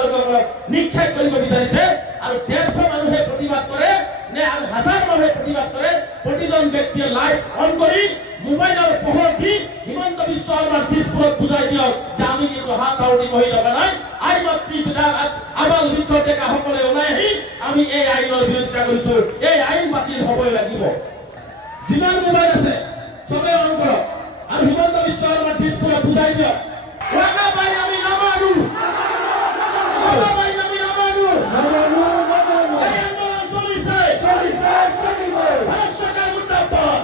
তেওঁলোকক নিক্ষেপ কৰিব বিচাৰিছে আৰু 150 মানুহে প্ৰতিবাদ কৰে নে আৰু 1000 মানুহে প্ৰতিবাদ কৰে প্ৰতিজন ব্যক্তিয়ে লাইট অন কৰি মোবাইলৰ পোহৰ দি হিমন্ত বিশ্ব শৰ্মাৰ দিশপুৰত বুজাই দিয়ক যে আমি কিন্তু হাত আউৰি বহি থকা নাই আই মাতৃ পিতা আবাল বৃদ্ধ ডেকাসকলে ওলাই আহি আমি এই আইনৰ বিৰোধিতা কৰিছো এই আইন বাতিল হ'বই লাগিব যিমান মোবাইল আছে সবে অন কৰক আৰু হিমন্ত বিশ্ব শৰ্মাৰ দিশপুৰত বুজাই দিয়ক ওয়াকা পাই আমি নামানো ওয়াকা পাই আমি নামানো এই আন্দোলন চলিছে ভাৰত চৰকাৰ মুৰ্দাবাদ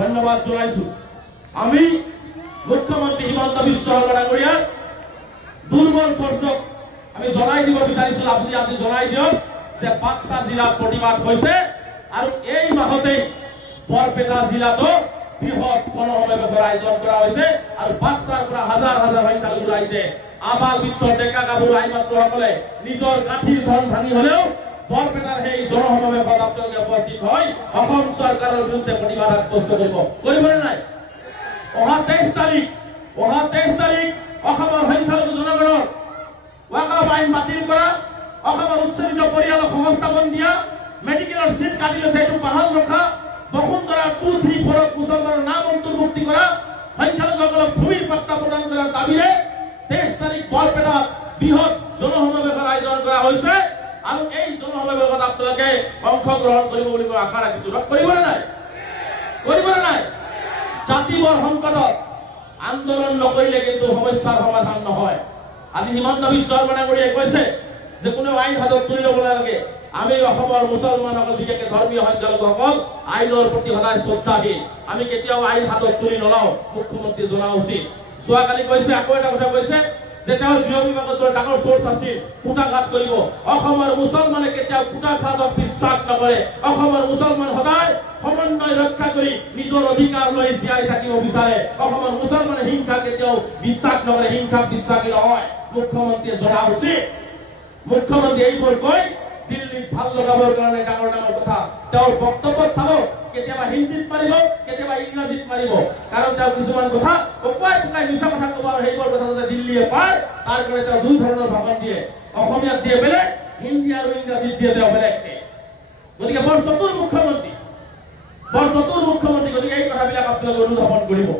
ধন্যবাদ জনাইছো আমি মুখ্যমন্ত্ৰী হিমন্ত বিশ্ব শৰ্মা ডাঙৰীয়া দুৰ্বল চৰ্চক আমি জনাই দিব বিচাৰিছো আপুনি আজি জনাই দিয়ক যে বাক্সা জিলাত প্ৰতিবাদ হৈছে আৰু এই মাহতে বৰপেটা জিলাতো বৃহৎ গণসমাৱেশৰ আয়োজন কৰা হৈছে আৰু বাক্সাৰ পৰা হাজাৰ হাজাৰ সংখ্যালঘু ৰাইজে আবাল বৃদ্ধ ডেকা গাভৰু আইমাত্ৰসকলে নিজৰ গাঁঠিৰ ধন ভাঙি হলেও বৰপেটাৰ সেই জনসমাৱেশত আপোনালোকে উপস্থিত হৈ অসম চৰকাৰৰ বিৰুদ্ধে প্ৰতিবাদ সাব্যস্ত কৰিবনে নাই অহা 23 তাৰিখ অসমৰ সংখ্যালঘু জনগণৰ ওয়াকফ আইন বাতিল কৰা অসমৰ উচ্চাৰিত পৰিয়ালক সংস্থাপন দিয়া মেডিকেলৰ সিট কাটি লৈছে এইটো বাহাল ৰখা বসুন্ধৰা 234 মুছলমানৰ নাম অন্তৰ্ভুক্তি কৰা সংখ্যালঘুসকলক ভূমিৰ পট্টা প্ৰদান কৰাৰ দাবীৰে 23 তাৰিখ বৰপেটাত বৃহৎ জনসমাৱেশৰ আয়োজন কৰা হৈছে আৰু এই জনসমাৱেশত আপোনালোকে অংশগ্ৰহণ কৰিব বুলি মই আশা ৰাখিছো কৰিবনে নাই জাতিবৰ সংকটত আন্দোলন নকৰিলে কিন্তু সমস্যাৰ সমাধান নহয় আজি হিমন্ত বিশ্ব শৰ্মা ডাঙৰীয়াই কৈছে যে কোনো আইন হাতত তুলি ল'ব নালাগে আমি অসমৰ মুছলমানসকল বিশেষকৈ ধৰ্মীয় সংখ্যালঘুসকল আইনৰ প্ৰতি সদায় শ্ৰদ্ধাশীল আমি কেতিয়াও আইন হাতত তুলি নলওঁ মুখ্যমন্ত্ৰী জনা উচিত যোৱাকালি কৈছে আকৌ এটা কথা কৈছে যে তেওঁৰ গৃহ বিভাগত ডাঙৰ চৰ্চ আছিল কুটাঘাত কৰিব অসমৰ মুছলমানে কেতিয়াও কুটাঘাতক বিশ্বাস নকৰে অসমৰ মুছলমান সদায় সমন্বয় ৰক্ষা কৰি নিজৰ অধিকাৰ লৈ জীয়াই থাকিব বিচাৰে অসমৰ মুছলমানে হিংসা কেতিয়াও বিশ্বাস নকৰে হিংসাক বিশ্বাসী নহয় মুখ্যমন্ত্ৰীয়ে জনা উচিত মুখ্যমন্ত্ৰী এইবোৰ কৈ দিল্লীত ভাল লগাবৰ কাৰণে ডাঙৰ ডাঙৰ কথা তেওঁৰ বক্তব্যত চাব কেতিয়াবা হিন্দীত মাৰিব কেতিয়াবা ইংৰাজীত মাৰিব কাৰণ তেওঁ কিছুমান কথা উপায় মিছা কথা ক'ব আৰু সেইবোৰ কথা যাতে দিল্লীয়ে পায় তাৰ কাৰণে তেওঁ দুই ধৰণৰ ভাষণ দিয়ে অসমীয়াত দিয়ে বেলেগ হিন্দী আৰু ইংৰাজীত দিয়ে তেওঁ বেলেগকে গতিকে বৰ চতুৰ মুখ্যমন্ত্ৰী গতিকে এই কথাবিলাক আপোনালোকে অনুধাৱন কৰিব